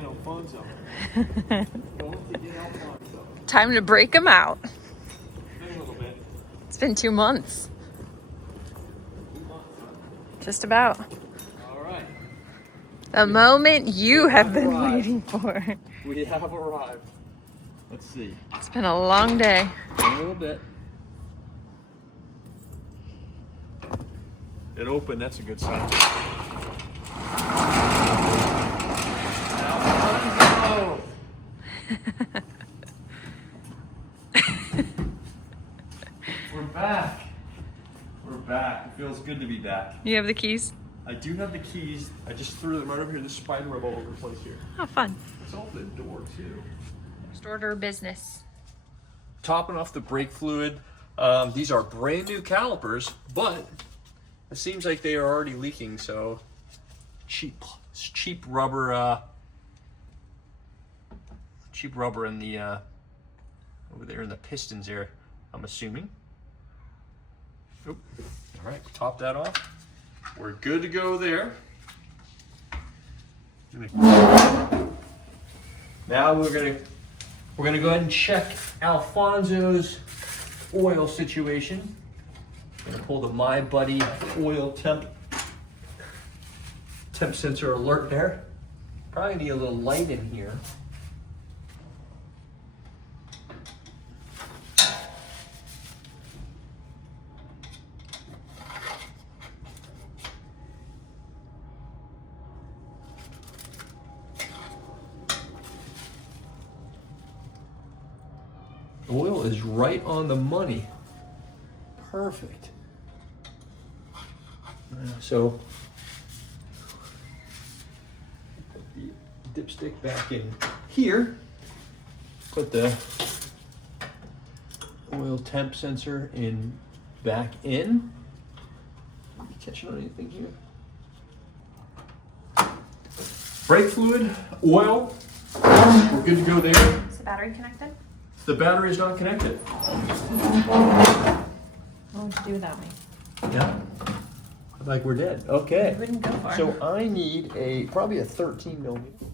get Alfonso. Time to break them out. A little bit. It's been 2 months. Just about. All right. The moment you have been waiting for. We have arrived. Let's see. It's been a long day. A little bit. It opened, that's a good sign. Alfonso! We're back. We're back. It feels good to be back. You have the keys? I do have the keys. I just threw them right over here. This spider web all over the place here. Oh, fun. It's all the door too. First order of business. Topping off the brake fluid. These are brand new calipers, but it seems like they are already leaking. So cheap rubber. Cheap rubber in the over there in the pistons there. I'm assuming. Oop. All right, top that off. We're good to go there. Now we're gonna go ahead and check Alfonso's oil situation. I'm gonna pull the My Buddy oil temp sensor alert there. Probably need a little light in here. Oil is right on the money. Perfect. So, put the dipstick back in here. Put the oil temp sensor back in. Are you catching on anything here? Brake fluid, oil. We're good to go there. Is the battery connected? The battery is not connected. What would you do without me? Yeah. Like we're dead. Okay. Wouldn't go far. So I need probably a 13 millimeter.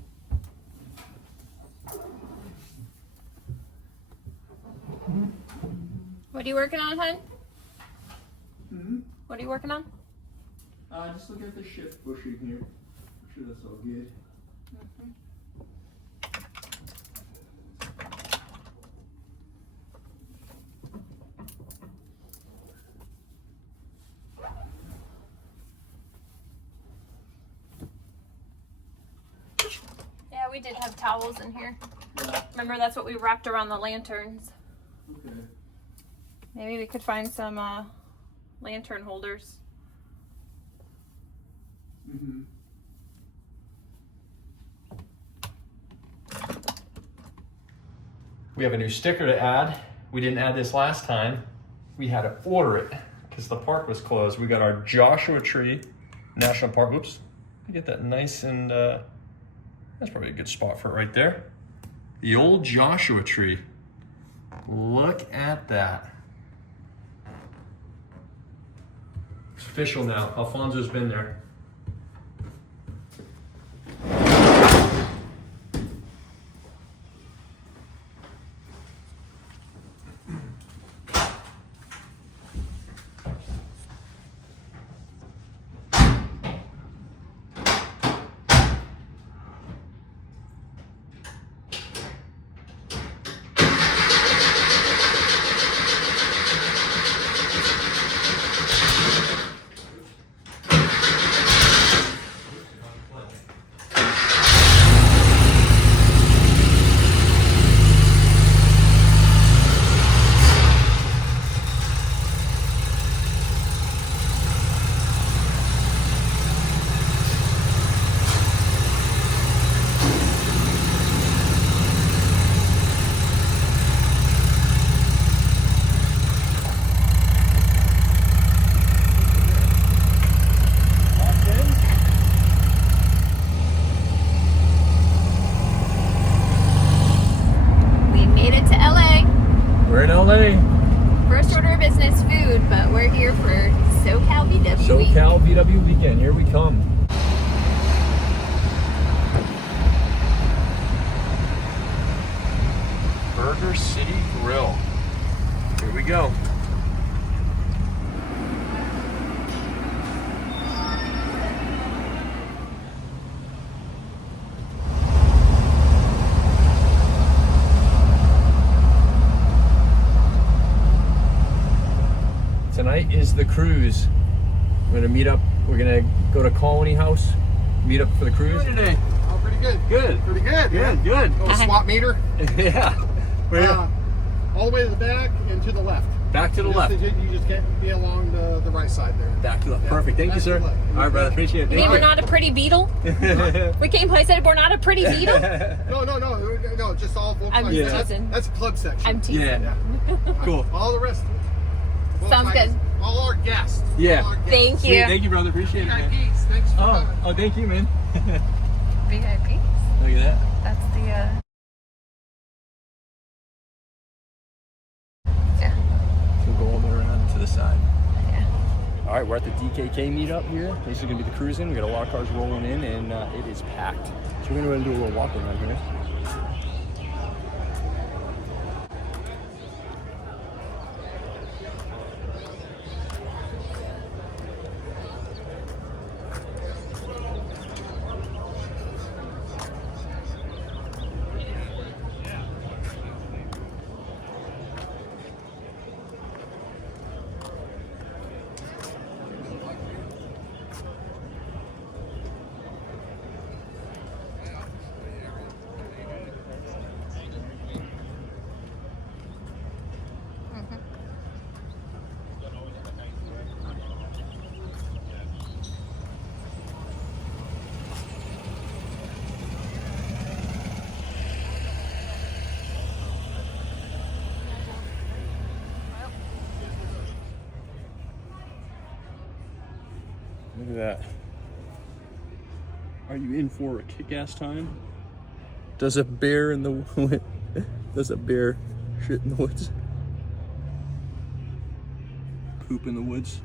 What are you working on, hon? Mm-hmm. What are you working on? Just look at the shift bushing here. Make sure that's all good. Mm-hmm. Yeah, we did have towels in here. Yeah. Remember, that's what we wrapped around the lanterns. Okay. Maybe we could find some lantern holders. Mm-hmm. We have a new sticker to add. We didn't add this last time. We had to order it because the park was closed. We got our Joshua Tree National Park. Whoops. We get that nice and that's probably a good spot for it right there. The old Joshua Tree. Look at that. It's official now. Alfonso's been there. First order of business, food, but we're here for SoCal VW. SoCal VW weekend, here we come. Burger City Grill. Here we go. Tonight is the cruise. We're gonna meet up. We're gonna go to Colony House, meet up for the cruise. How are you today? Oh, pretty good. Good. Pretty good. Good. Good. Little swap meter. Yeah. All the way to the back and to the left. Back to the left. You just can't be along the right side there. Back to the left. Yeah. Perfect. Thank you, Back to sir. the left. All right, brother. Appreciate it. You mean we're not a pretty beetle? We came, I said we're not a pretty beetle? No, just all Volkswagen. I'm teasing. That's club section. I'm teasing. Yeah. Yeah. Cool. All the rest. Sounds good. All our guests. Yeah. All our guests. Thank Sweet. you. Thank you, brother. Appreciate it, man. VIPs. Thanks for coming. Oh, thank you, man. VIP? Look at that. That's the, yeah. We'll go all the way around to the side. Yeah. All right, we're at the DKK meetup here. This is going to be the Cruisin. We got a lot of cars rolling in, and it is packed. So we're going to do a little walk around here. Look at that. Are you in for a kick-ass time? Does a bear in the does a bear shit in the woods? Poop in the woods?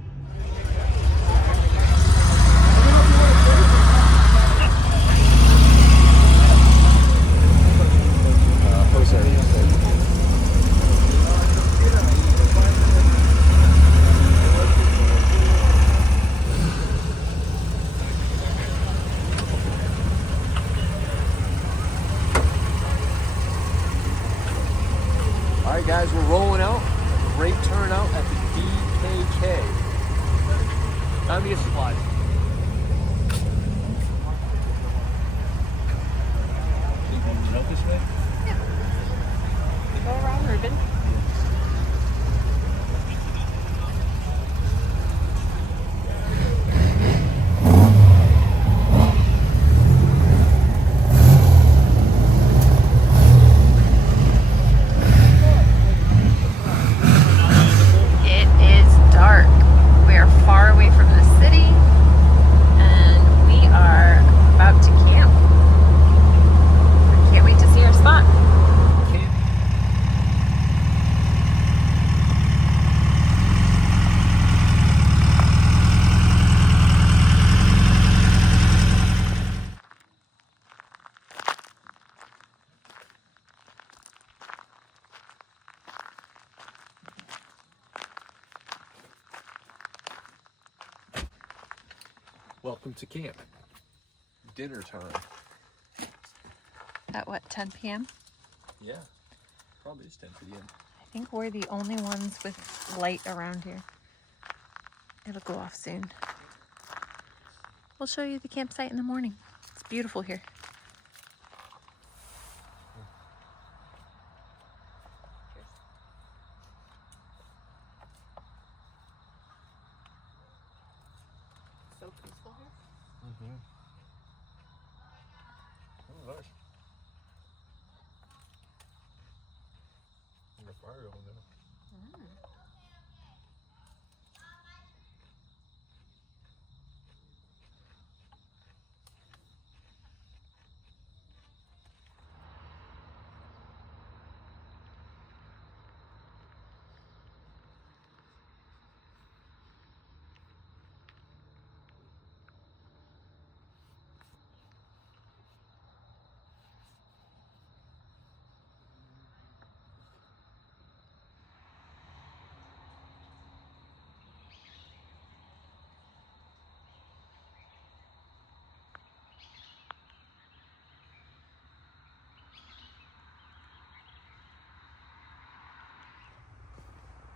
All right, guys, we're rolling out. Great turnout at the DKK. Time to get supplies. Think we can out this way? Go around, Ruben. It is dark. We are far away from the city, and we are about to camp. I can't wait to see our spot. Welcome to camp. Dinner time. At what, 10 p.m.? Yeah, probably is 10 p.m. I think we're the only ones with light around here. It'll go off soon. We'll show you the campsite in the morning. It's beautiful here. So peaceful here. Mm-hmm. Oh, nice. There's a fire over there.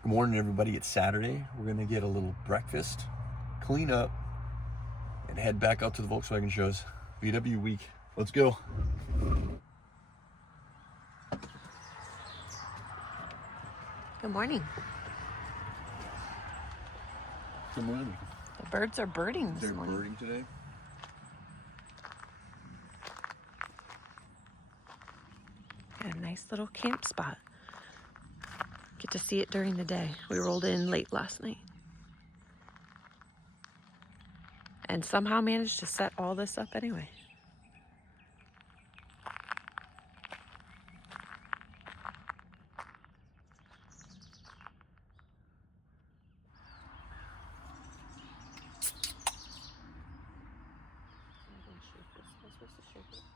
Good morning, everybody. It's Saturday. We're gonna get a little breakfast, clean up, and head back out to the Volkswagen shows. VW week. Let's go. Good morning. Good morning. The birds are birding this They're morning. birding today. Got a nice little camp spot. Get to see it during the day. We rolled in late last night. And somehow managed to set all this up anyway.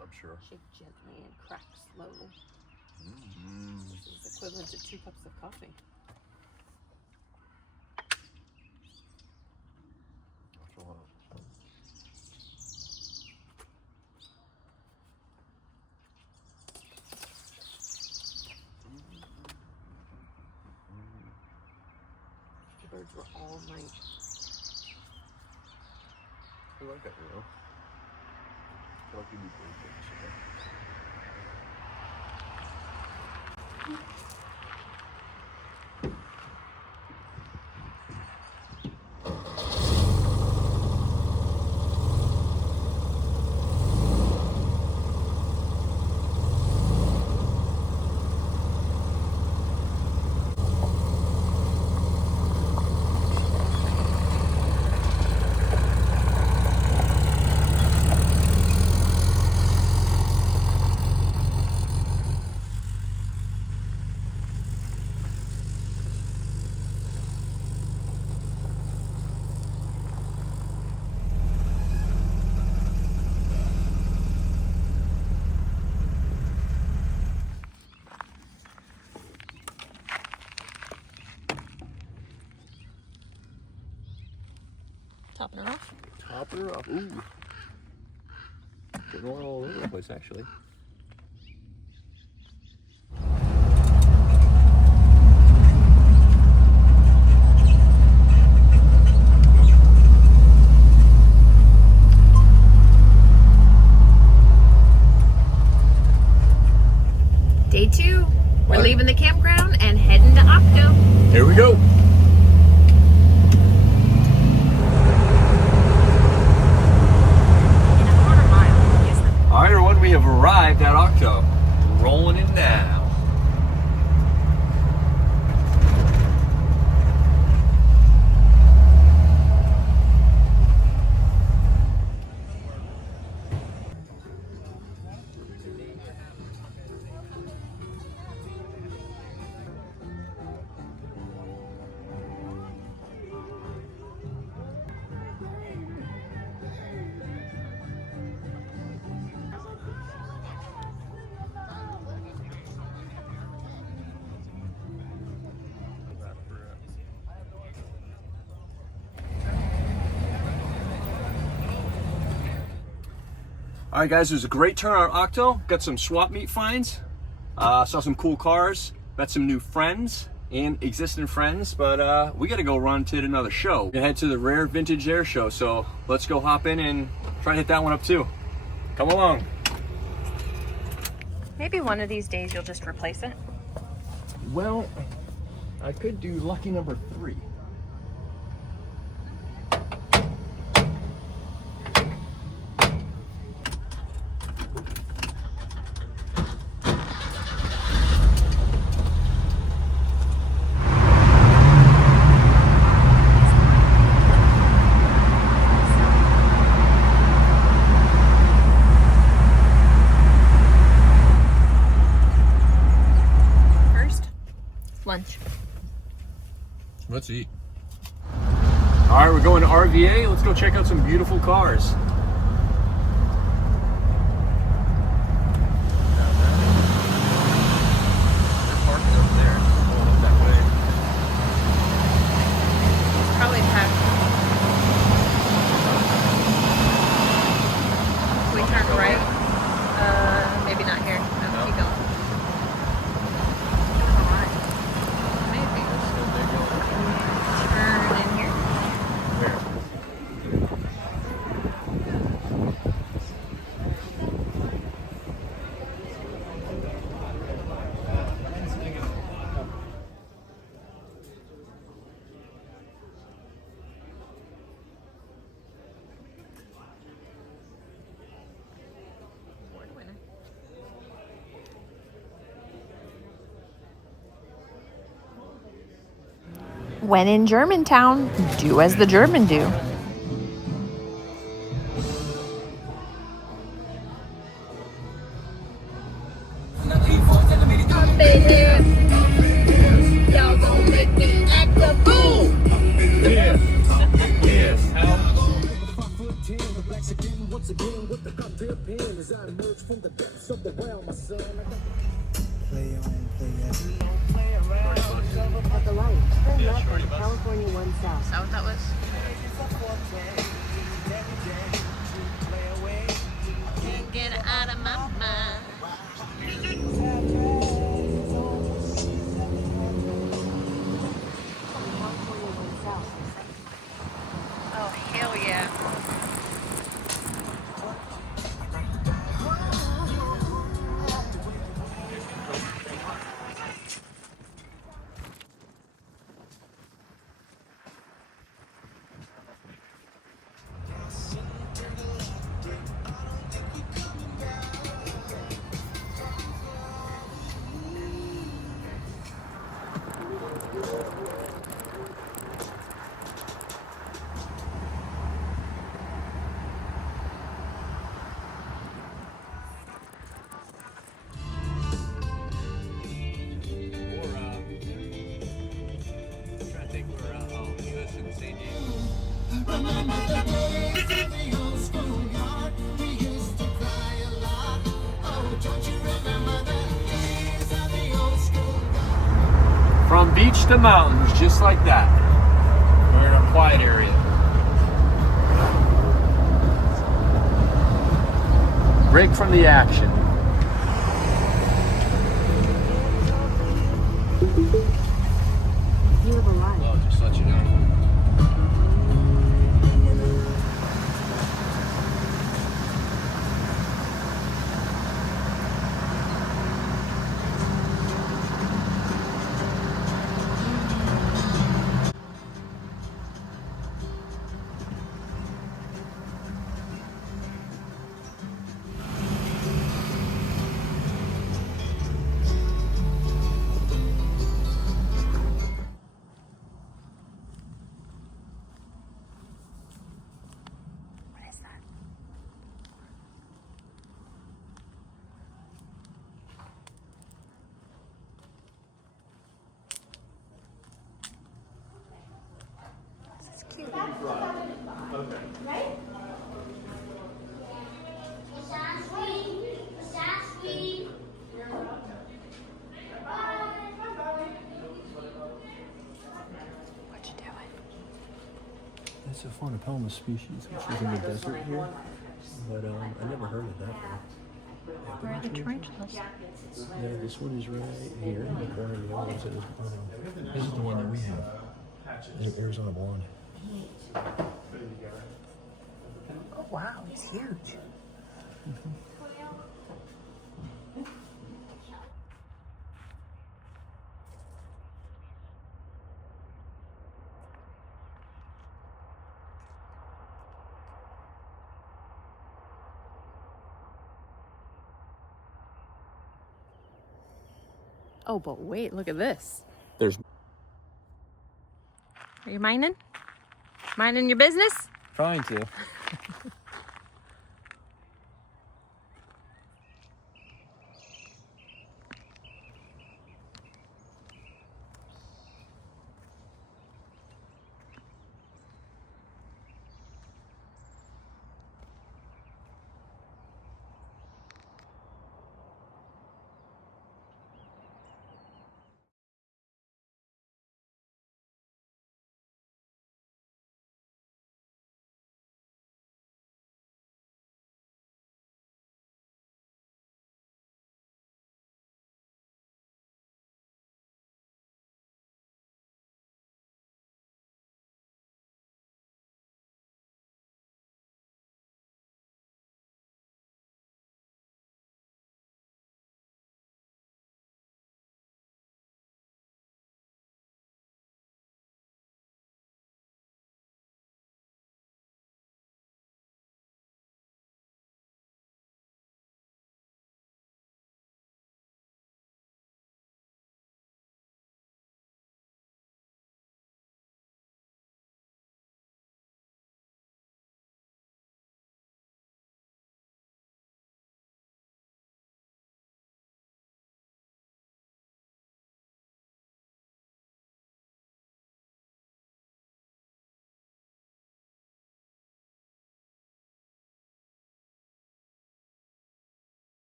I'm sure. Shake gently and crack slowly. This is equivalent to 2 cups of coffee. After a while. The birds were all night. I like that, you know. I like you do bird things, you know. Topping her off. Top her up. Ooh. Getting oil all over the place, actually. Day 2. We're leaving the campground and heading to OCTO. Here we go. All right, everyone, we have arrived at OCTO. Rolling in now. All right, guys, it was a great turnout at OCTO. Got some swap meet finds, saw some cool cars, met some new friends and existing friends, but we got to go run to another show. We're gonna head to the Rare Vintage Air Show, so let's go hop in and try to hit that one up too. Come along. Maybe one of these days you'll just replace it. Well, I could do lucky number 3. Lunch. Let's eat. All right, we're going to RVA. Let's go check out some beautiful cars. They're parking up there, going up that way. It's probably packed. We turn right. Maybe not here. No, keep going. Maybe. Let's go big when in Germantown, do as the German do. Y'all gon' make me act a fool. Play on, play at the light. Turn left on California 1 South. Is that what that was? Can't get it out of my mind. California 1 South. Oh, hell yeah. From beach to mountains, just like that. We're in a quiet area. Break from the action. View of the light. Well, just let you know. What is that? This is cute. What you doing? It's a Faunopelma species, which is in the desert here. But I never heard of that one. Where are the tarantulas? Yeah, this one is right here in the corner of the other ones. This is the one that we have. This is Arizona blonde. Oh wow, it's huge. Oh, but wait, look at this. There's Are you mining? Minding your business? trying to.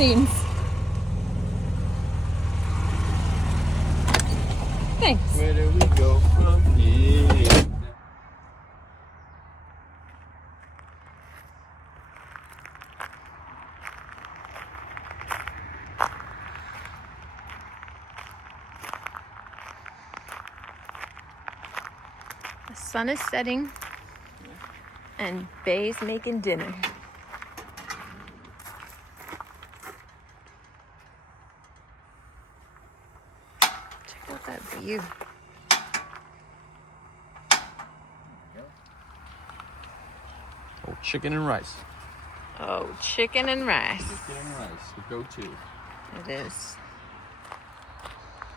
scenes. Thanks. Where do we go from here? The sun is setting and Bay's making dinner. Check out that view. Oh, chicken and rice. Oh, chicken and rice. Chicken and rice, the go-to. It is.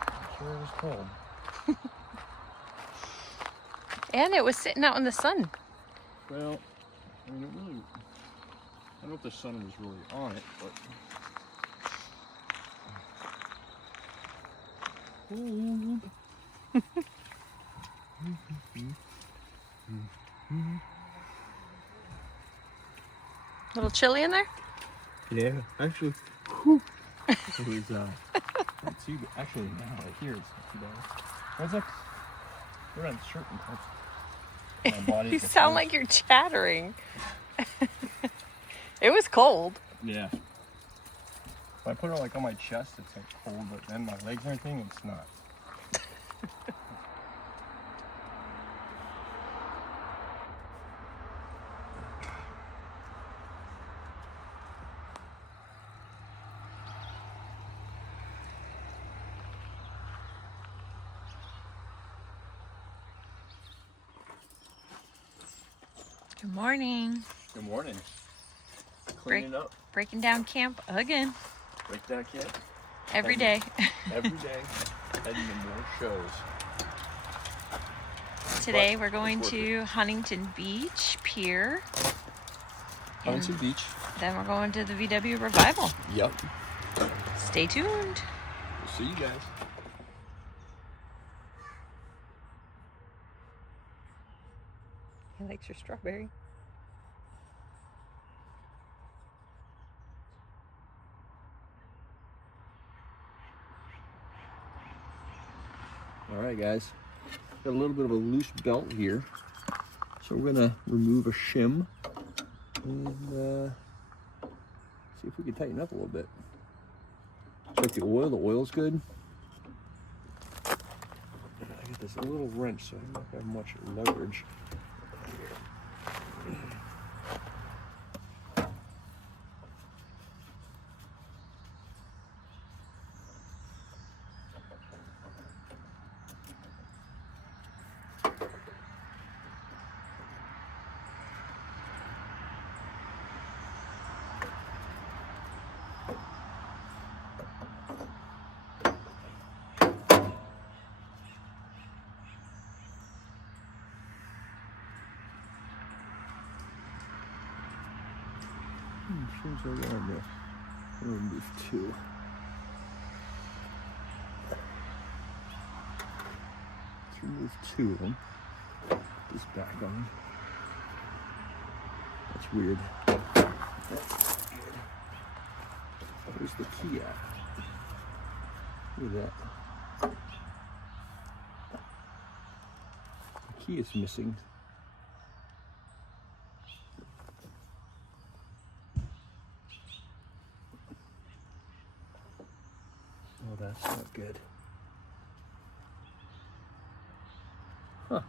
I'm sure it was cold. And it was sitting out in the sun. Well, I mean, I don't know if the sun was really on it, but. A little chilly in there? Yeah, actually, it was not too bad. Actually, now right here it's not too bad. What's that? Put on the shirt and cups. My body's You a sound freeze. like you're chattering. It was cold. Yeah. If I put it like on my chest, it's like cold, but then my legs and everything, it's not. Good morning. Good morning. Cleaning up. Breaking down camp again. Break that kid. Every day. Every day. Heading to more shows. Today we're going to Huntington Beach, Pier. Huntington Beach. Then we're going to the VW Revival. Yep. Stay tuned. We'll see you guys. He likes your strawberry. All right, guys. Got a little bit of a loose belt here. So we're gonna remove a shim and see if we can tighten up a little bit. Check the oil. The oil's good. I got this little wrench, so I'm not gonna have much leverage. Shims are on there. I'm gonna remove two. Let's remove two of them. Put this back on. That's weird. Where's the key at? Look at that. The key is missing. Oh, that's not good. Huh.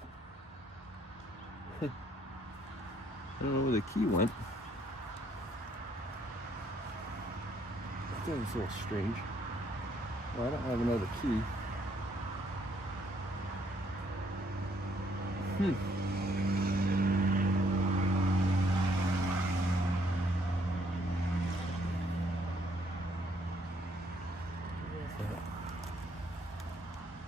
I don't know where the key went. That was a little strange. Well, I don't have another key.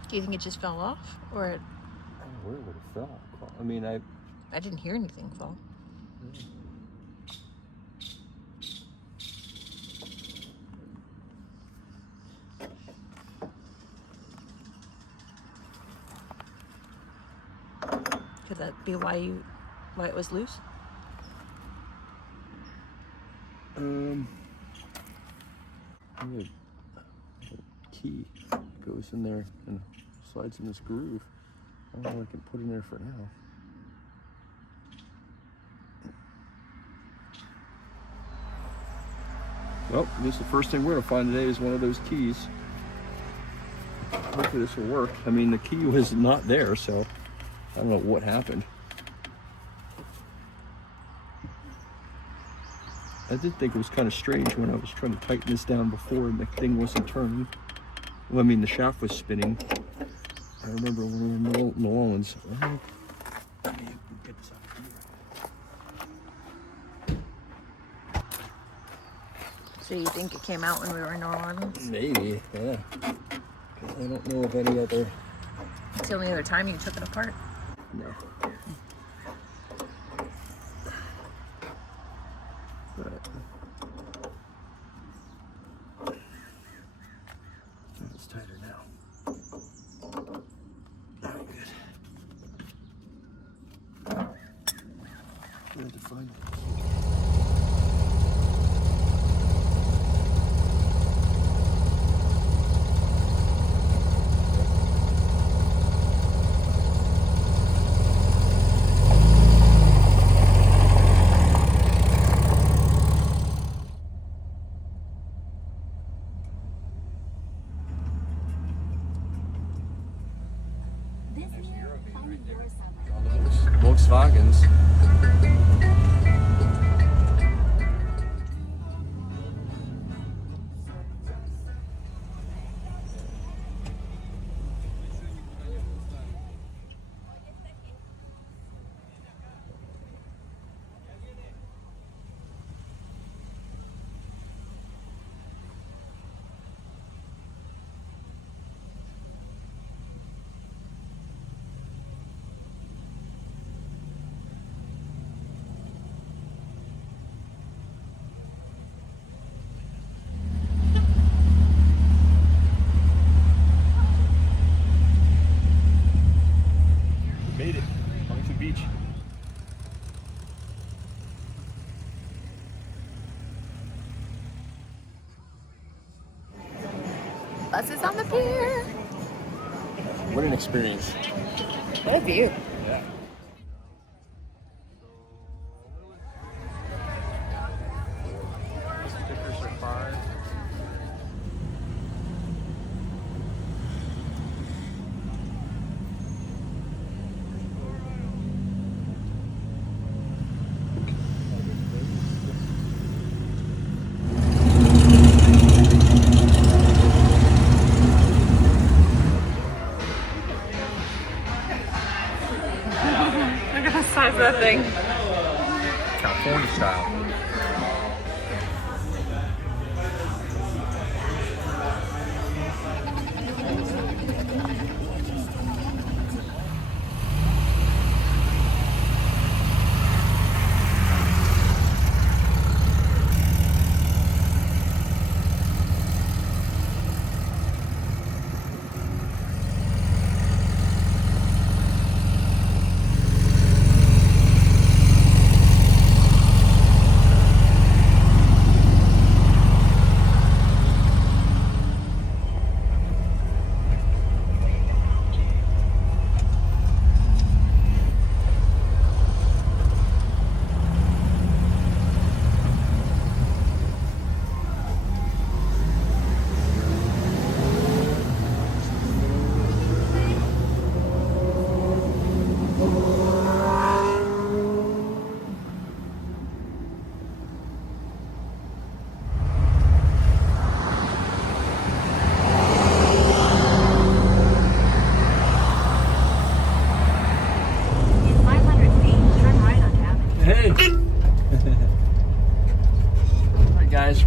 Do you think it just fell off? Or I don't know where it would have fell. I mean, I didn't hear anything fall. Could that be why it was loose? The key goes in there and slides in this groove. I don't know what I can put in there for now. Well, I guess the first thing we're gonna find today is one of those keys. Hopefully this will work. I mean, the key was not there, so I don't know what happened. I did think it was kind of strange when I was trying to tighten this down before and the thing wasn't turning. Well, I mean, the shaft was spinning. I remember when we were in New Orleans. Let me get this out of here. So you think it came out when we were in New Orleans? Maybe, yeah. I don't know of any other. It's the only other time you took it apart. No. But it's tighter now. Very good. I had to find it. Volkswagens. Made it. Coming to the beach. Bus is on the pier. What an experience. What a view. Yeah. Stickers are $5. Look at the size of that thing. California style.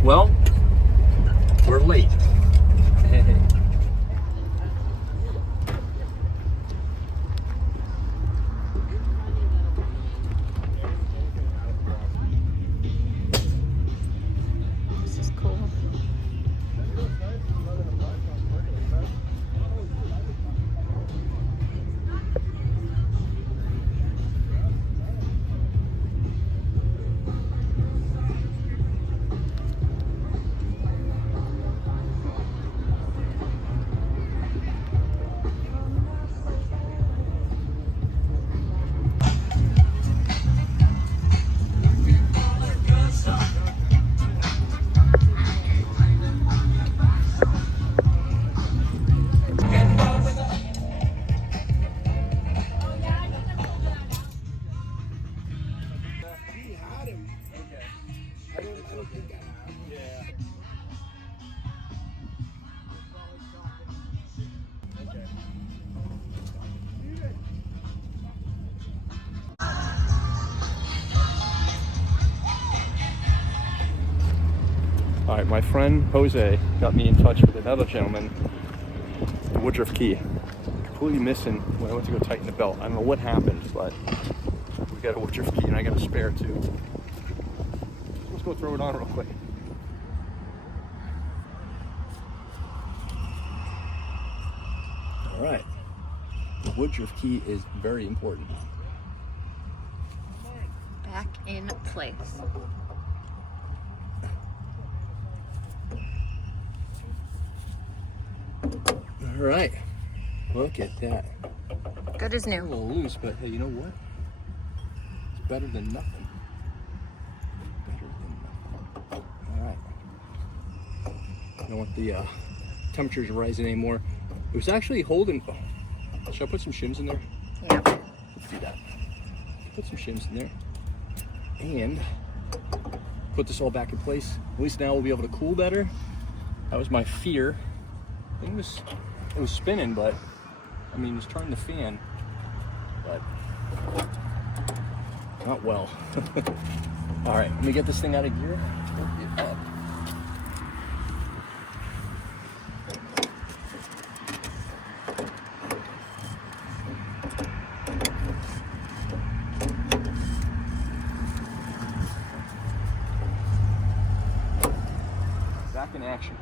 Well, we're late. This is cool. Alright, my friend Jose got me in touch with another gentleman, the Woodruff key. Completely missing when I went to go tighten the belt. I don't know what happened, but we got a Woodruff key and I got a spare too. Let's go throw it on real quick. Alright, the Woodruff key is very important. Back in place. All right, look at that. Good as A new. little loose, but hey, you know what? It's better than nothing. Better than nothing. All right. I don't want the temperatures rising anymore. It was actually holding. Oh, should I put some shims in there? Yep. Let's do that. Put some shims in there. And put this all back in place. At least now we'll be able to cool better. That was my fear. It was spinning, but I mean, it's turning the fan, but not well. All right, let me get this thing out of gear. Hook it up. Back in action.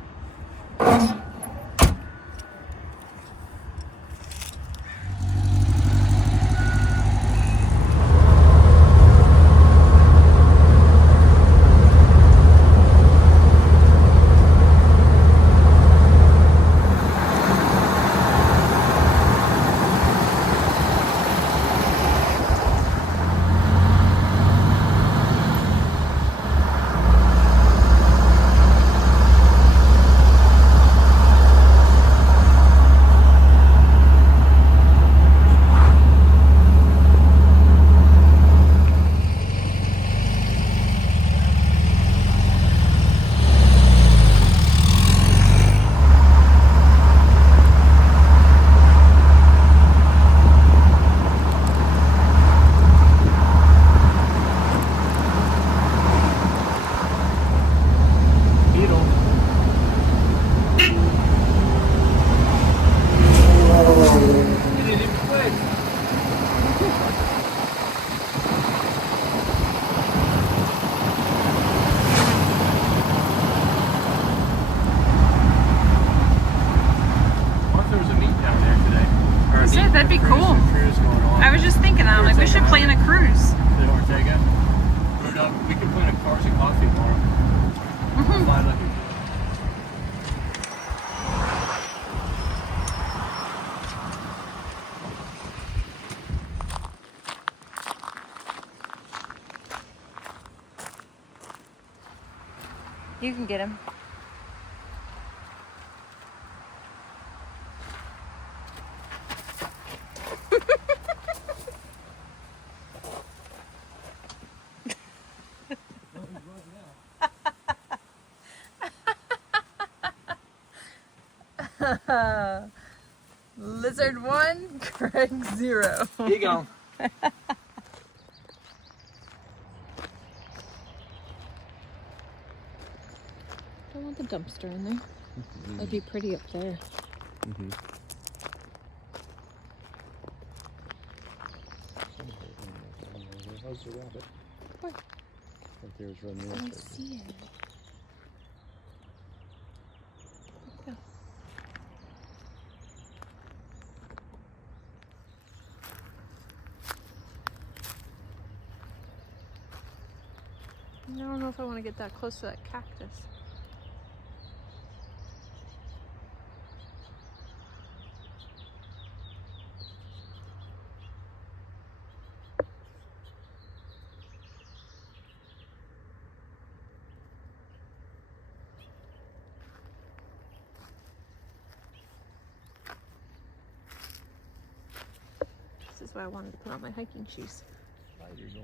That'd be cool. I was just thinking, I'm like, we should plan a cruise. We can plan a cars and coffee tomorrow. You can get him. Lizard 1, Craig 0. Here you go. I want the dumpster in there. That'd be pretty up there. How's the rabbit? What? Right there is running. I see it. Go. I don't know if I want to get that close to that cactus. This is why I wanted to put on my hiking shoes. Did you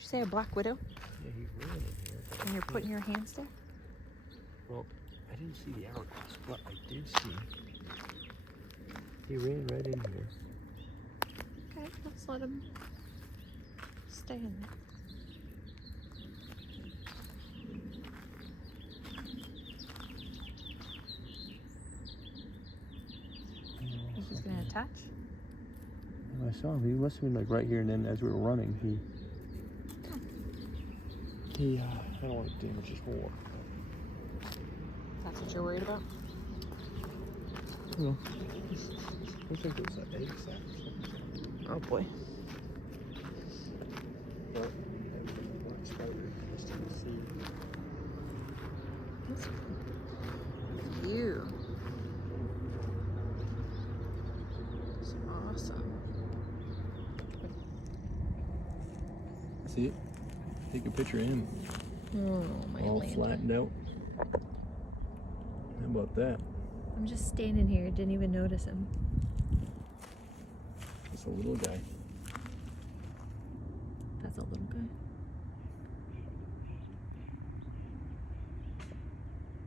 say a black widow? Yeah, he ran in here. And you're putting your hands there? Well, I didn't see the hourglass, but I did see he ran right in here. Okay, let's let him stay in there. touch? I saw him. He must have been like right here, and then as we were running, I don't want to damage his hole. That's what you're worried about? No. I think it was an egg sack or something. Oh boy. But black spider just to see. That's you. That's awesome. See it? Take a picture of him. Oh, my All land. flattened out. How about that? I'm just standing here, didn't even notice him. It's a little guy. That's a little guy.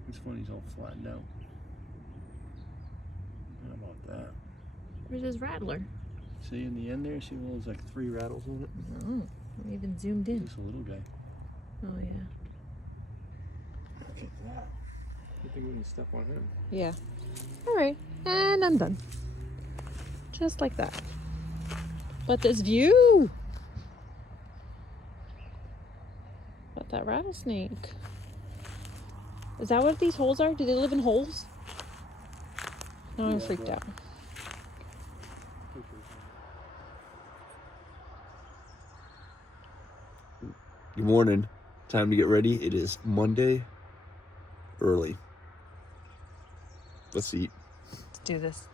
It's funny, he's all flattened out. How about that? Where's his rattler? See in the end there, see there's like 3 rattles in it? Oh, I even zoomed in. Just a little guy. Oh, yeah. Look at that. Good thing we didn't step on him. Yeah. All right, and I'm done. Just like that. But this view! But that rattlesnake. Is that what these holes are? Do they live in holes? Now I'm freaked out. Good morning. Time to get ready. It is Monday early. Let's eat. Let's do this.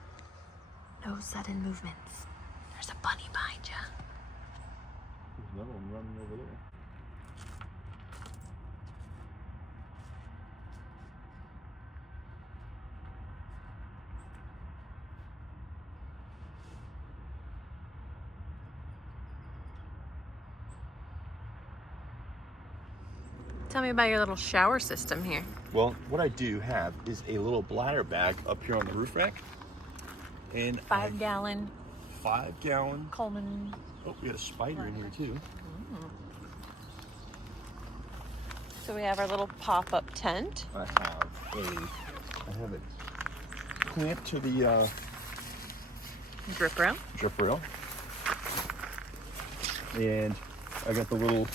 No sudden movements. There's a bunny behind you. There's another one running over there. Tell me about your little shower system here. Well, what I do have is a little bladder bag up here on the roof rack. And 5-gallon 5-gallon. Coleman. Oh, we got a spider in here too. So we have our little pop-up tent. I have it clamped to the Drip rail. drip rail. And I got the little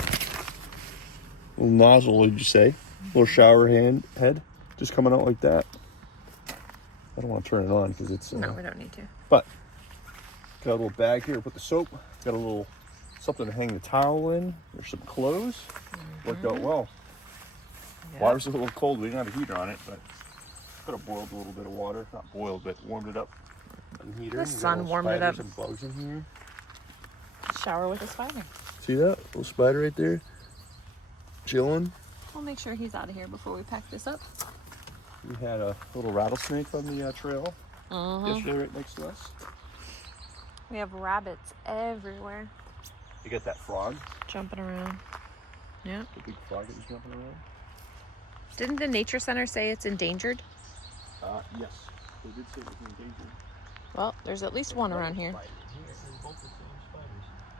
nozzle, would you say? Little shower head just coming out like that. I don't want to turn it on because it's No, we don't need to. but got a little bag here to put the soap. Got a little something to hang the towel in. There's some clothes. Worked out well. Yep. Water's a little cold. We didn't have a heater on it, but could have boiled a little bit of water. Not boiled, but warmed it up. On the heater. The sun warmed it up. Some bugs in here. Shower with a spider. See that little spider right there? Chilling. We'll make sure he's out of here before we pack this up. We had a little rattlesnake on the trail yesterday right next to us. We have rabbits everywhere. You got that frog? Jumping around. Yeah. The big frog that was jumping around? Didn't the nature center say it's endangered? Yes. They did say it was endangered. Well, there's at least one around here.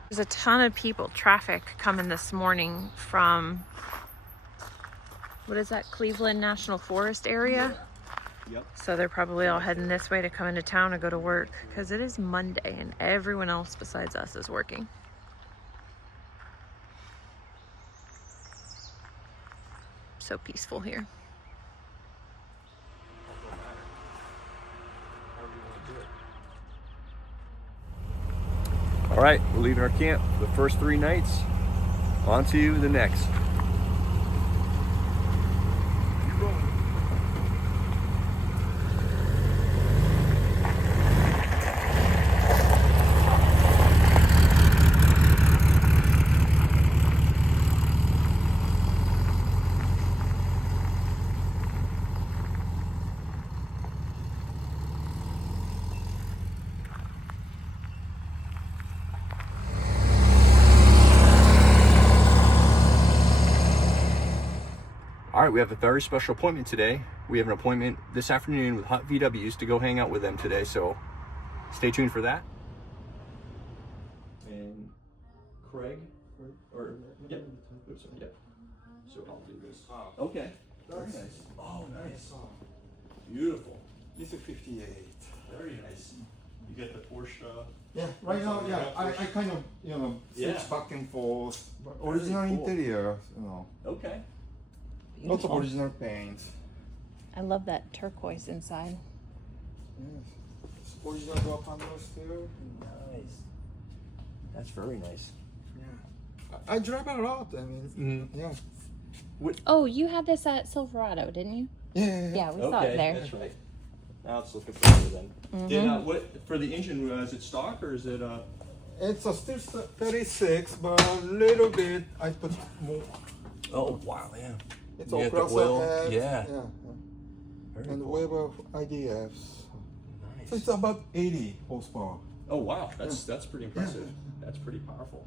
There's a ton of people, traffic coming this morning from, what is that, Cleveland National Forest area? Yep. So they're probably all heading this way to come into town and go to work because it is Monday and everyone else besides us is working. So peaceful here. All right, we're leaving our camp the first 3 nights. On to the next. All right, we have a very special appointment today. We have an appointment this afternoon with Hot VWs to go hang out with them today, so stay tuned for that. And Craig, or yeah, so I'll do this. Okay, very nice. Oh, nice. Beautiful. It's a 58. Very nice. You get the Porsche. Yeah, right now, yeah, I kind of, switch Yeah. back and forth. But original Very cool. interior, Okay. lots of original paint. I love that turquoise inside. Yes. Original door panels too. Nice. That's very nice. I drive it a lot. I mean, yeah. Oh, you had this at Silverado, didn't you? Yeah. Yeah, we saw it there. That's right. Now it's looking better then. Mm-hmm. Did, what for the engine? Is it stock or is it? It's a still 36, but a little bit I put more. Oh wow, yeah. It's You all get the cross oil, ahead. yeah. Very And cool. Weber IDFs. Nice. So it's about 80 horsepower. Oh wow, that's pretty impressive. That's pretty powerful.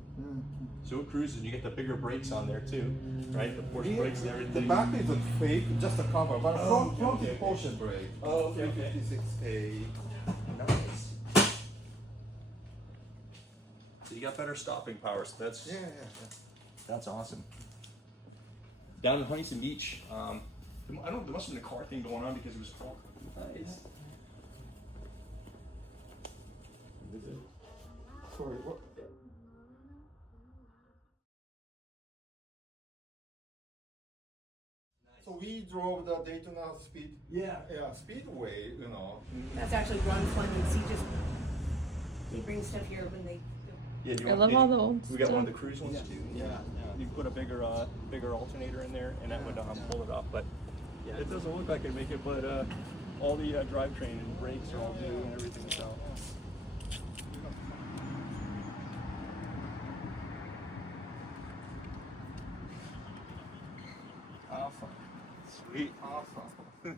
So it cruises, you get the bigger brakes on there too, right? The Porsche brakes and The everything. back is a fake, just a cover, but front is okay. Porsche brake. Oh, okay, okay. 356A. Nice. So you got better stopping power. So that's awesome. Down in Huntington Beach, I don't know, there must have been a car thing going on because it was cold. Nice. Sorry, what? So we drove the Daytona Speedway, That's actually Ron Fleming's. He brings stuff here when they. Yeah, do you I want- love did all you- the old We got one of stuff. the Kruz ones too. Yeah. You put a bigger alternator in there, and that would pull it off. But yeah, it doesn't look like it make it. But all the drivetrain and brakes are all new and everything. So. Awesome. Sweet. Awesome.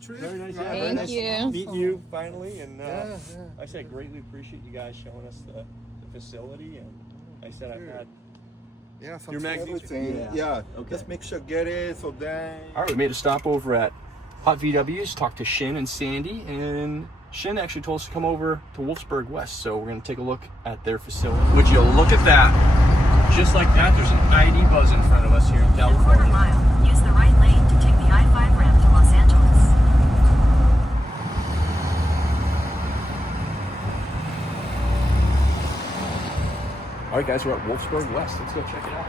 Very nice. Yeah, very Thank nice you. to meet you finally, and Yeah. I said greatly appreciate you guys showing us the facility, and I said I've had. Yeah, Your magazine's- everything. yeah. Yeah. Okay. Just make sure get it so then. All right, we made a stop over at Hot VWs, talked to Shin and Sandy, and Shin actually told us to come over to Wolfsburg West, so we're going to take a look at their facility. Would you look at that? Just like that, there's an ID buzz in front of us here in California. Mile. Use the right lane to take the I-5 ramp to Los Angeles. All right, guys, we're at Wolfsburg West. Let's go check it out.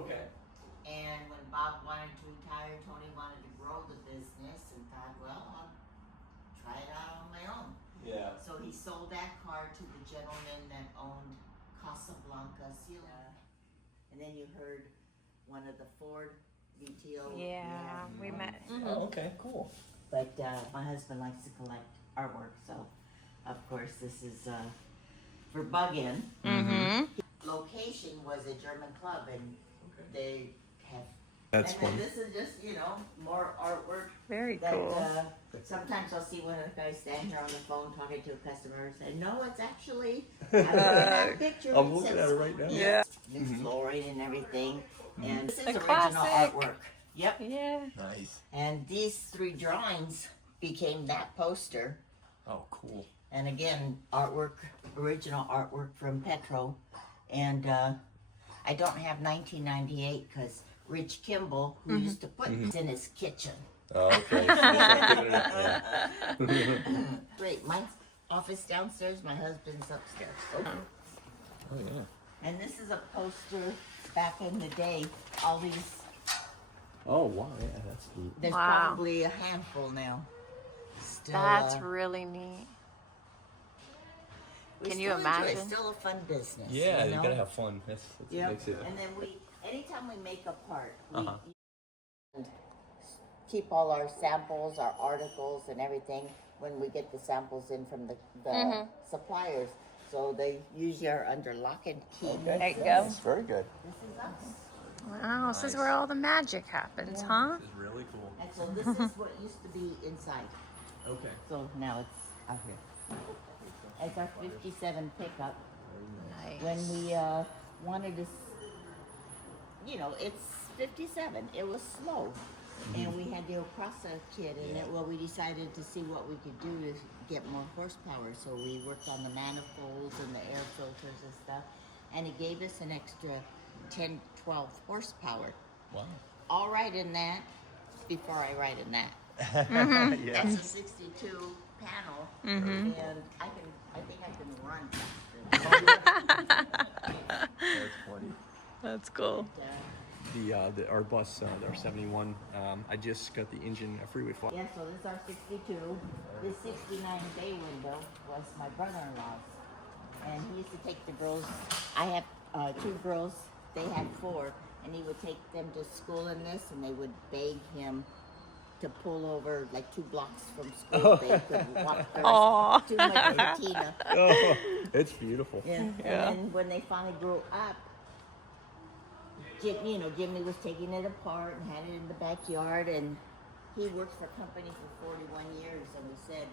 Okay. And when Bob wanted to retire, Tony wanted to grow the business and thought, well, I'll try it out on my own. Yeah. So he sold that car to the gentleman that owned Casablanca Seal. And then you heard one of the Ford VTO. Yeah, we met. Oh, okay, cool. But my husband likes to collect artwork, so of course this is for Bug-In. Mm-hmm. Location was a German club, and they have. That's and fun. then this is just more artwork. Very That, cool. sometimes I'll see one of the guys stand here on the phone talking to a customer and say, no, it's actually, I'm looking at a picture. I'm It looking says at it right now. Yeah. New flooring and everything. And this is A original classic. artwork. Yep. Yeah. Nice. And these 3 drawings became that poster. Oh, cool. And again, original artwork from Petro. And I don't have 1998 because Rich Kimball, who used to put this in his kitchen. Oh, okay. Great. My office downstairs, my husband's upstairs. Oh, yeah. And this is a poster back in the day. All these, Oh, wow. Yeah, that's neat. there's Wow. probably a handful now. Still, That's really neat. we Can you still enjoy it. imagine? It's still a fun business. Yeah, you you know? gotta have fun. That's Yep. what makes it. And then anytime we make a part, we Uh-huh. keep all our samples, our articles, and everything when we get the samples in from the suppliers. So they usually are under lock and key. There you go. That's very good. This is us. Wow, this is where all the magic happens, huh? This is really cool. And so this is what used to be inside. Okay. So now it's out here. It's our 57 pickup. Nice. When we wanted to, it's 57. It was slow. And we had the Ocrasa kit in it. Well, we decided to see what we could do to get more horsepower. So we worked on the manifolds and the air filters and stuff. And it gave us an extra 10, 12 horsepower. Wow. All right in that. before I ride in that. Mm-hmm. Yeah. That's a 62 panel, Mm-hmm. and I think I can run faster. That's funny. That's cool. Our bus, our 71. I just got the engine freeway fly. Yeah, so this is our 62. This 69 bay window was my brother-in-law's, and he used to take the girls. I have 2 girls. They had 4, and he would take them to school in this, and they would beg him to pull over like 2 blocks from school. They could walk the Aw. rest too much patina. Oh, it's beautiful. Yeah. And then when they finally grew up, Jimmy was taking it apart and had it in the backyard, and he worked for a company for 41 years, and we said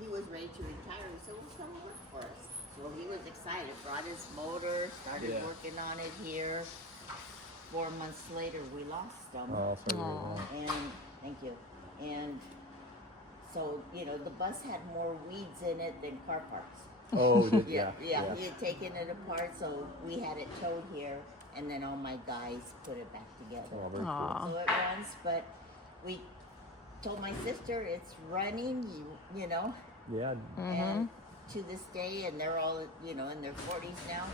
he was ready to retire. We said, well, come work for us. So he was excited, brought his motor, started working on it here. 4 months later, we lost him. Oh, sorry. And thank you. And so, the bus had more weeds in it than car parts. Oh, Yeah. He had taken it apart, so we had it towed here, and then all my guys put it back together. Oh, very cool. Aw. So it runs, but we told my sister it's running, Yeah. and to this day, and they're all, in their 40s now,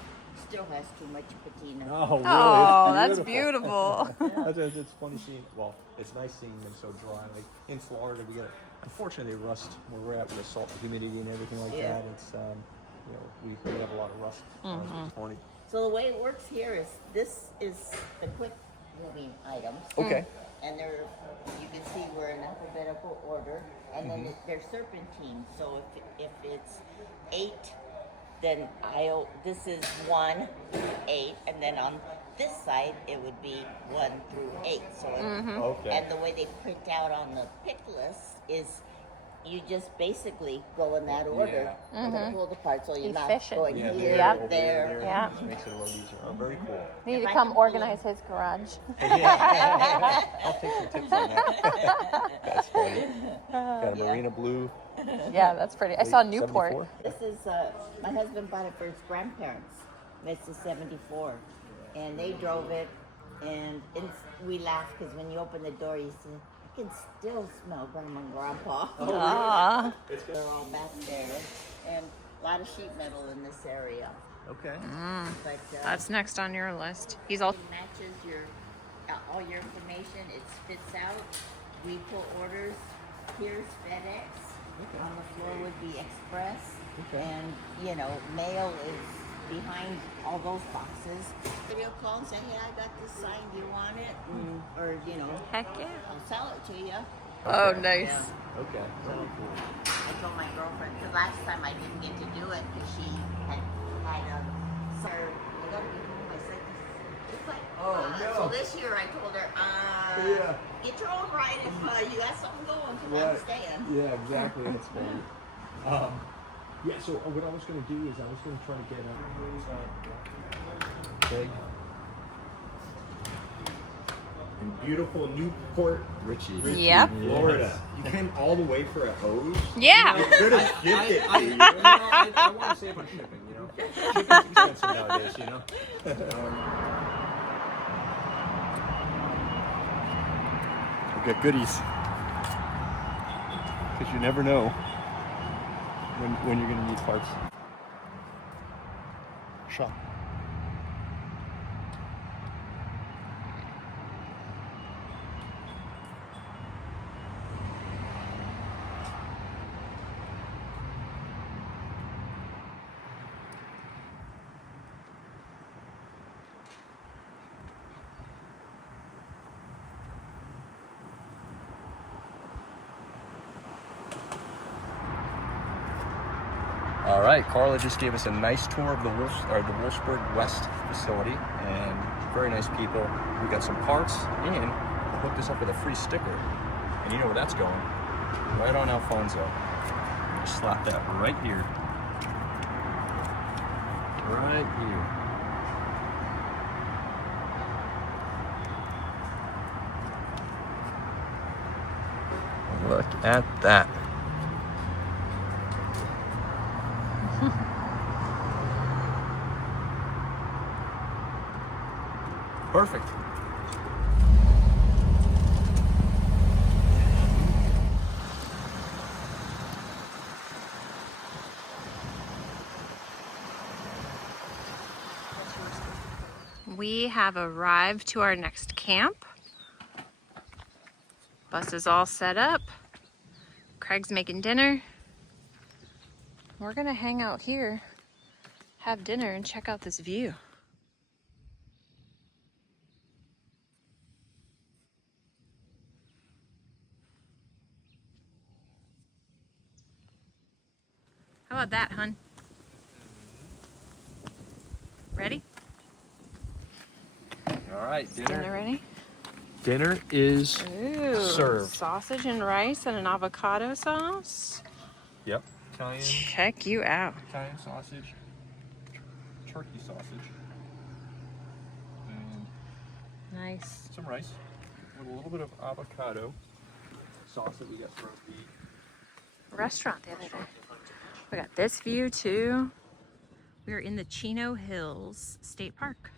still has too much patina. Oh, really? Oh, It's that's beautiful. It's funny seeing. Well, it's nice seeing them so dry. Like in Florida, we get. Unfortunately, they rust where we're at with the salt, and humidity, and everything like that. It's we have a lot of rust. It's funny. So the way it works here is this is the quick moving items. Okay. And you can see we're in alphabetical order, and then they're serpentine. So if it's 8, then this is 1 through 8, and then on this side it would be 1 through 8. So Okay. and the way they print out on the pick list is you just basically go in that order and pull the part, so you're not Efficient. going Yeah, here, Yep. there. Yeah. Just makes it a little easier. Oh, very cool. Need If to I come can pull organize his garage. I'll take some tips on that. That's funny. Got a marina blue. Yeah, that's pretty. I saw Newport. 74? This is, my husband bought it for his grandparents. It's a 74. And they drove it, and we laughed because when you open the door, you see, I can still smell Grandma and Grandpa. Aw. They're all back there. And a lot of sheet metal in this area. Okay. But That's next on your list. He's all. it matches all your information. It spits out. We pull orders. Here's FedEx. On the floor would be Express. And, mail is behind all those boxes. Video call and say, hey, I got this sign. Do you want it? Or, Heck yeah. I'll sell it to you. Oh, nice. Yeah. Okay. Very cool. I told my girlfriend, because last time I didn't get to do it because she had sir, I got to be home by 6. It's like, no. So this year I told her, get your own ride if you got something going, because I'm staying. Yeah, exactly. That's funny. Yeah, so what I was going to do is I was going to try to get big in beautiful Newport Richie, Yep. Florida. You came all the way for a hose? Yeah. You could have shipped it to you. I want to save on shipping, Shipping's expensive nowadays, We've got goodies. Because you never know when you're going to need parts. Shop. All right, Carla just gave us a nice tour of the Wolfsburg West facility, and very nice people. We got some parts, and hooked us up with a free sticker. And you know where that's going? Right on Alfonso. Just slap that right here. Right here. Look at that. Perfect. We have arrived to our next camp. Bus is all set up. Craig's making dinner. We're gonna hang out here, have dinner, and check out this view. How about that, hun? Ready? All right, Dinner ready? Dinner is Ooh, served. sausage and rice and an avocado sauce. Yep. Italian Check you out. sausage, turkey sausage, and Nice. some rice with a little bit of avocado sauce that we got from the Restaurant the other day. We got this view too. We're in the Chino Hills State Park.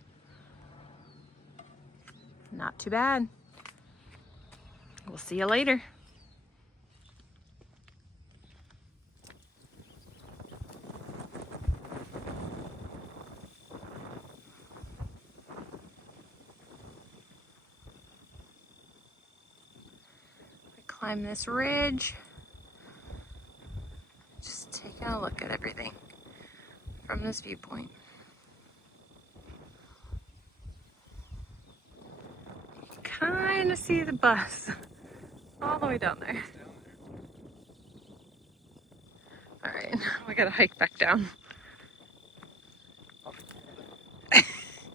Not too bad. We'll see you later. We climb this ridge. Just taking a look at everything from this viewpoint. Kind of see the bus all the way down there. All right, we gotta hike back down.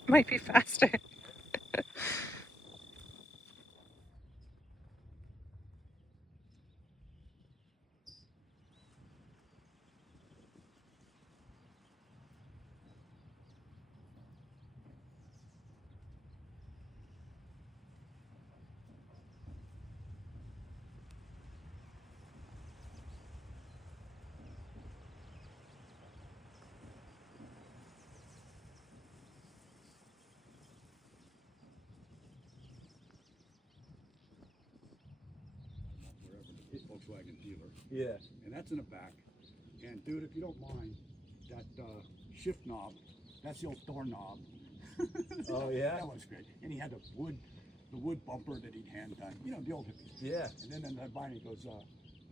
Might be faster. Volkswagen dealer, Yeah. and that's in the back. And dude, if you don't mind, that shift knob, that's the old door knob. Oh yeah. That was great. And he had the wood bumper that he'd hand done. You know, the old hippies. Yeah. And then in the behind he goes, did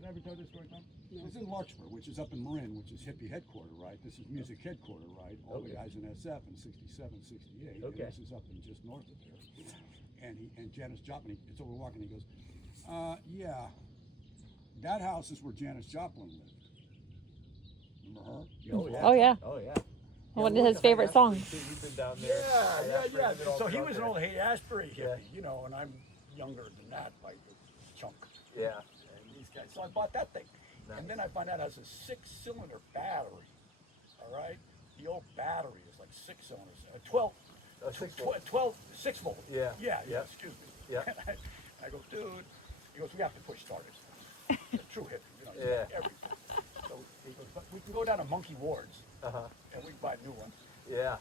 I ever tell this story, Tom? No. This is Larkspur, which is up in Marin, which is hippie headquarter, right? This is music headquarter, right? All the guys in SF in 67, 68. Okay. And this is up in just north of there. And Janis Joplin, so we're walking, he goes, yeah. That house is where Janis Joplin lived. Remember her? Oh yeah. Oh yeah. Oh yeah. One of his favorite songs. You've been down there. Yeah. So he was an old. old Haight-Ashbury hippie, Yeah. you know, and I'm younger than that by a chunk. Yeah. And these guys, so I bought that thing. Nice. And then I found out it has a 6-cylinder battery. All right? The old battery is like 6 cylinders. 6 volt. Yeah. Yeah, Yeah. excuse me. Yeah. And I go, dude, he goes, we have to push starters. A true hippie, you know, Yeah. everything. So he goes, but we can go down to Monkey Ward's Uh-huh. and we can buy new ones. Yeah.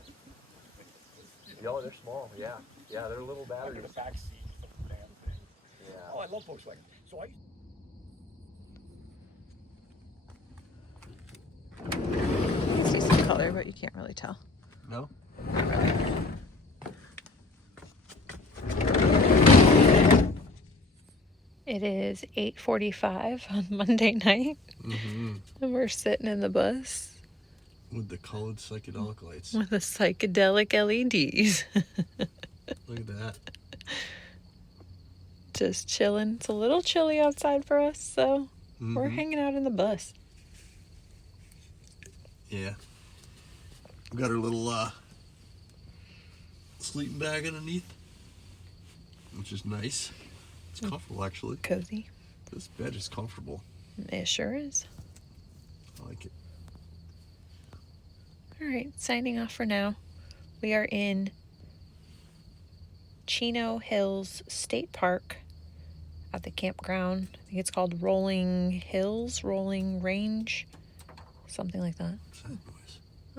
Oh, they're small. Yeah. Yeah, they're little Under batteries. the back seat of the damn thing. Yeah. Oh, I love Volkswagen. So I See some color, but you can't really tell. No? It is 8:45 on Monday night, Mm-hmm. and we're sitting in the bus With the colored psychedelic lights. with the psychedelic LEDs. Look at that. Just chilling. It's a little chilly outside for us, so we're Mhm. hanging out in the bus. Yeah. We got our little sleeping bag underneath, which is nice. It's comfortable, actually. Cozy. This bed is comfortable. It sure is. I like it. All right, signing off for now. We are in Chino Hills State Park at the campground. I think it's called Rolling Range, something like that. What's that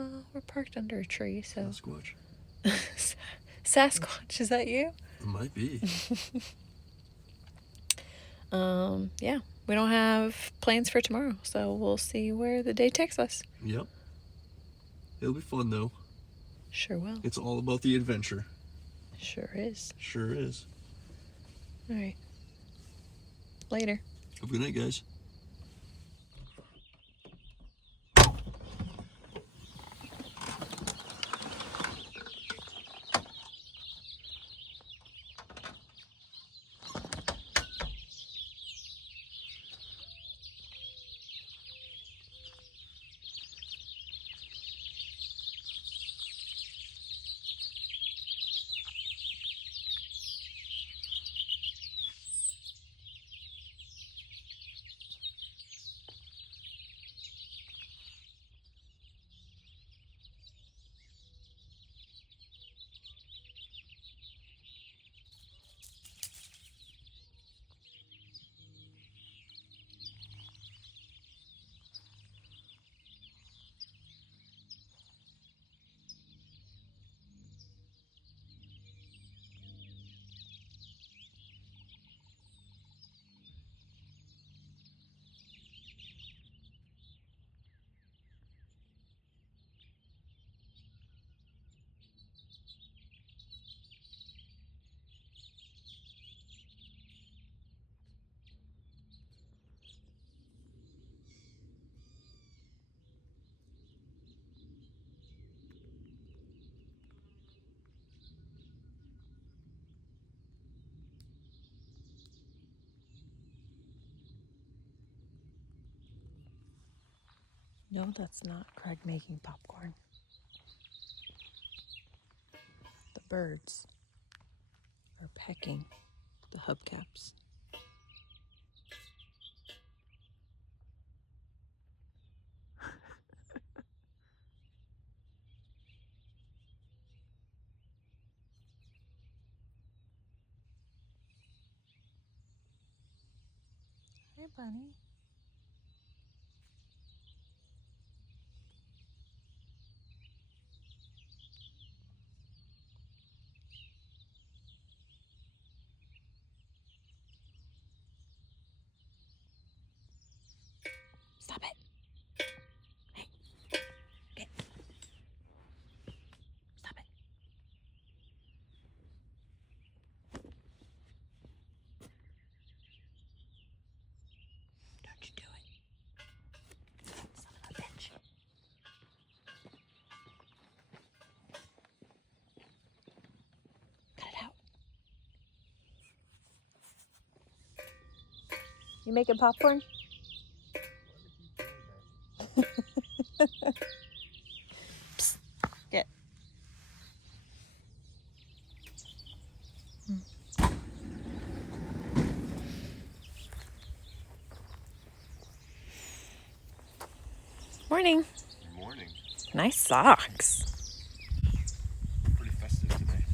noise? We're parked under a tree, so. Sasquatch. Sasquatch, is that you? It might be. Yeah, we don't have plans for tomorrow, so we'll see where the day takes us. Yep. It'll be fun, though. Sure will. It's all about the adventure. Sure is. Sure is. All right. Later. Have a good night, guys. No, that's not Craig making popcorn. The birds are pecking the hubcaps. Hey, bunny. Stop it. Hey. Get. Stop it. Don't you do it. Son of a bitch. Cut it out. You making popcorn? Psst. Get. Morning. Good morning. Nice socks. Pretty festive today.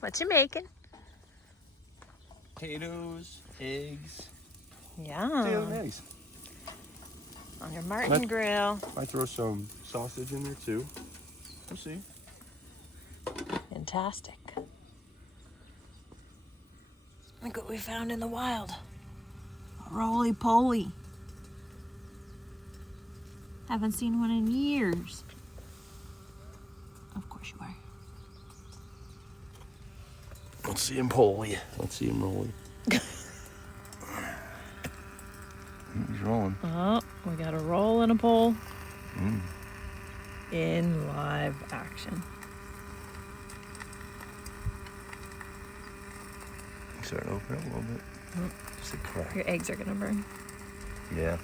What you making? Potatoes, eggs. Yum. Potato and eggs. On your Martin grill. Might throw some sausage in there too. We'll see. Fantastic. Look what we found in the wild. A roly-poly. Haven't seen one in years. Of course you are. Let's see him poly. Let's see him rolly. He's rolling. Oh, we got a roll and a pole. In live action. Starting to open up a little bit. Just a crack. Your eggs are gonna burn. Yeah.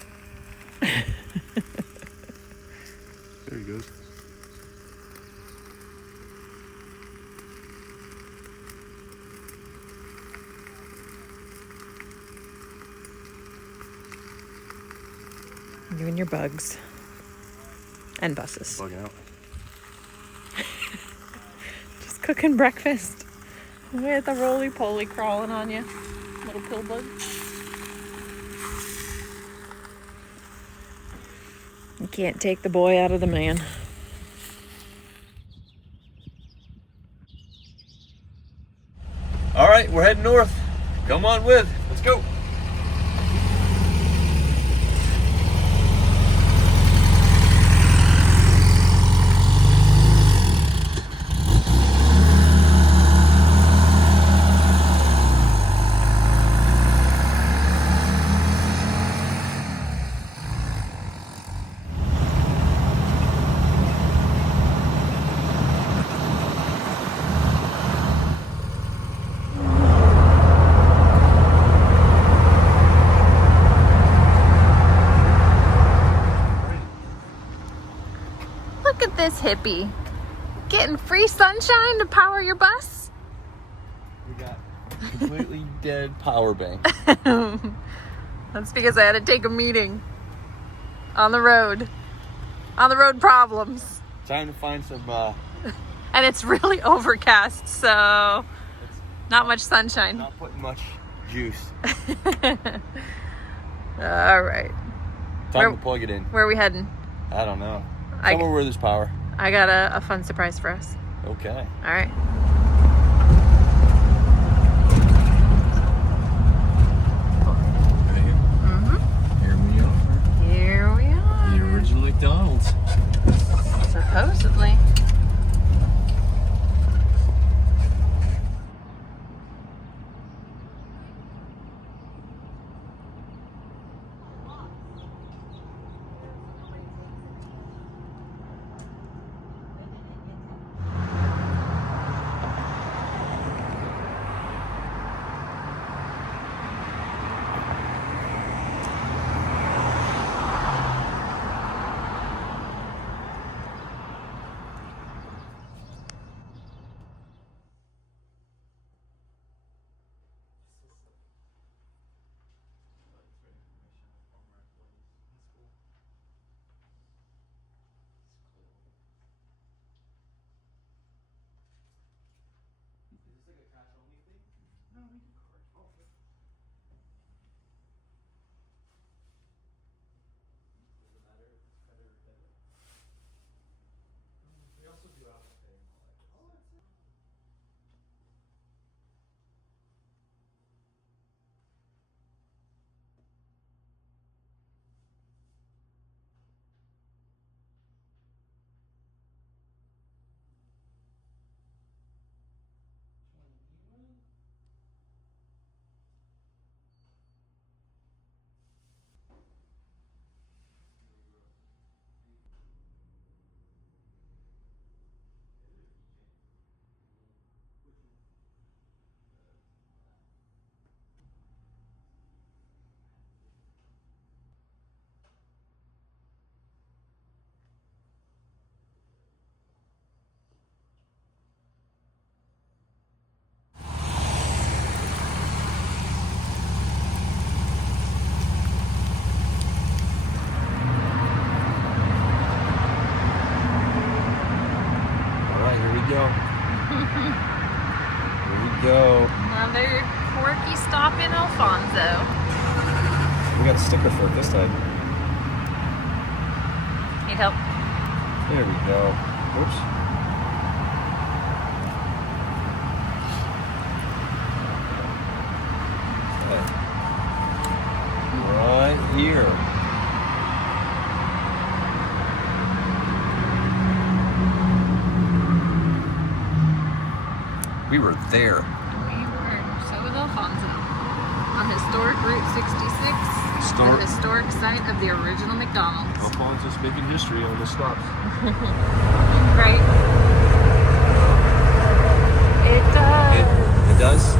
There he goes. You and your bugs. And buses. Bugging out. Just cooking breakfast. With a roly-poly crawling on you. Little pill bug. You can't take the boy out of the man. All right, we're heading north. Come on with. Let's go. at this hippie. Getting free sunshine to power your bus? We got completely dead power bank. That's because I had to take a meeting. On the road. On the road problems. Time to find some, And it's really overcast, so not much sunshine. not putting much juice. All right. Time to plug it in. Where are we heading? I don't know. Somewhere where there's power. I got a fun surprise for us. Okay. All right. Here we are. The original McDonald's. Supposedly. Go. Another quirky stop in Alfonso. We got a sticker for it this time. Need help? There we go. Oops. Okay. Right here. We were there. We were. So was Alfonso. On historic Route 66. The historic site of the original McDonald's. Alfonso's making history on the stops. Right. It does. It does?